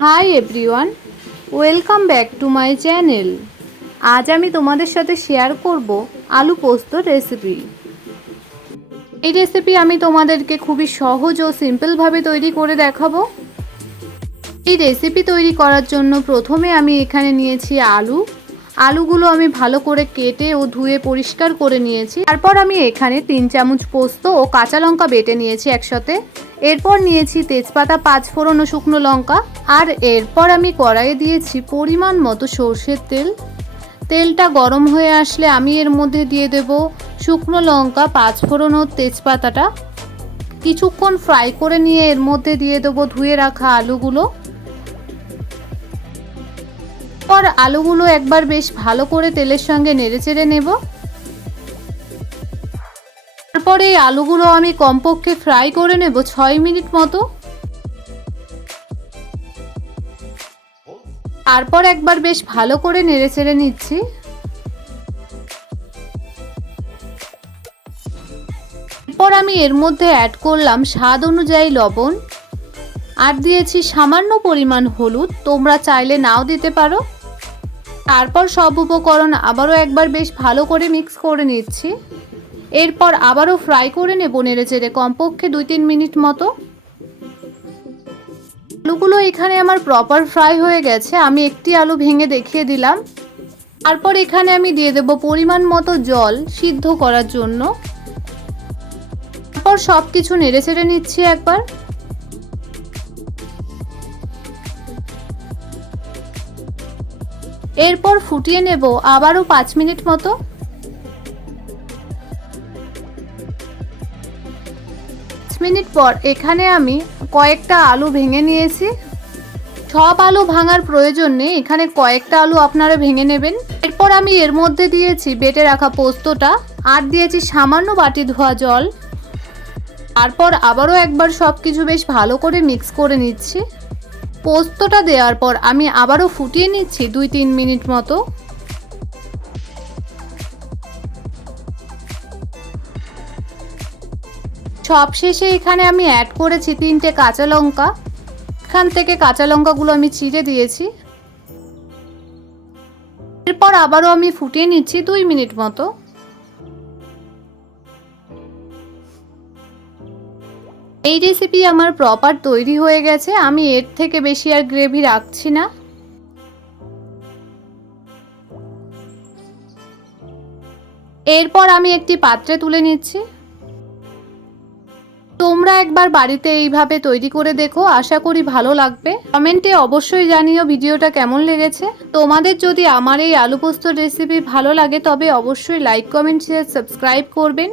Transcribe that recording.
Hi everyone, welcome back to my channel. আজ আমি তোমাদের সাথে শেয়ার করব আলু পোস্ত রেসিপি। এই রেসিপি আমি তোমাদেরকে খুবই সহজ ও সিম্পলভাবে তৈরি করে দেখাবো। এই রেসিপি তৈরি করার জন্য প্রথমে আমি এখানে নিয়েছি আলুগুলো আমি ভালো করে কেটে ও ধুয়ে পরিষ্কার করে নিয়েছি। তারপর আমি এখানে 3 চামচ পোস্ত ও কাঁচা লঙ্কা বেটে নিয়েছি একসাথে। এরপর নিয়েছি তেজপাতা, 5 ফোড়ন ও শুকনো লঙ্কা। আর এরপর আমি কড়াইয়ে দিয়েছি পরিমাণ মতো সর্ষের তেল। তেলটা গরম হয়ে আসলে আমি এর মধ্যে দিয়ে দেব শুকনো লঙ্কা, 5 ফোড়ন ও তেজপাতাটা কিছুক্ষণ ফ্রাই করে নিয়ে এর মধ্যে দিয়ে দেবো ধুয়ে রাখা আলুগুলো। পর আলুগুলো একবার বেশ ভালো করে তেলের সঙ্গে নেড়েচেড়ে নেব। তারপরে এই আলুগুলো আমি কমপক্ষে ফ্রাই করে নেব 6 মিনিট মতো। তারপর একবার বেশ ভালো করে নেড়েচেড়ে নিচ্ছি। এরপর আমি এর মধ্যে অ্যাড করলাম স্বাদ অনুযায়ী লবণ, আর দিয়েছি সামান্য পরিমাণ হলুদ, তোমরা চাইলে নাও দিতে পারো। তারপর সব উপকরণ আবারও একবার বেশ ভালো করে মিক্স করে নিচ্ছি। এরপর আবারও ফ্রাই করে নেব নেড়েচেড়ে কমপক্ষে 2-3 মিনিট মতো। আলুগুলো এখানে আমার প্রপার ফ্রাই হয়ে গেছে। আমি একটি আলু ভেঙে দেখিয়ে দিলাম। তারপর এখানে আমি দিয়ে দেব পরিমাণ মতো জল সিদ্ধ করার জন্য। তারপর সব কিছু নেড়েচেড়ে নিচ্ছি একবার। এরপর ফুটিয়ে নেব আবারও 5 মিনিট মতো। 5 মিনিট পর এখানে আমি কয়েকটা আলু ভেঙে নিয়েছি। সব আলু ভাঙার প্রয়োজন নেই, এখানে কয়েকটা আলু আপনারা ভেঙে নেবেন। এরপর আমি এর মধ্যে দিয়েছি বেটে রাখা পোস্তটা, আর দিয়েছি সামান্য বাটি ধোয়া জল। তারপর আবারও একবার সব কিছু বেশ ভালো করে মিক্স করে নিচ্ছি। পোস্তটা দেওয়ার পর আমি আবারও ফুটিয়ে নিচ্ছি 2-3 মিনিট মতো। সবশেষে এখানে আমি অ্যাড করেছি 3টে কাঁচা লঙ্কা। এখান থেকে কাঁচা লঙ্কাগুলো আমি চিড়ে দিয়েছি। এরপর আবারও আমি ফুটিয়ে নিচ্ছি 2 মিনিট মতো। এই রেসিপি আমার প্রপার তৈরি হয়ে গেছে। আমি এর থেকে বেশি আর গ্রেভি রাখছি না। এরপর আমি একটি পাত্রে তুলে নিচ্ছি। তোমরা একবার বাড়িতে এইভাবে তৈরি করে দেখো, আশা করি ভালো লাগবে। কমেন্টে অবশ্যই জানিও ভিডিওটা কেমন লেগেছে। তোমাদের যদি আমার এই আলু পোস্ত রেসিপি ভালো লাগে তবে অবশ্যই লাইক, কমেন্ট, শেয়ার, সাবস্ক্রাইব করবেন।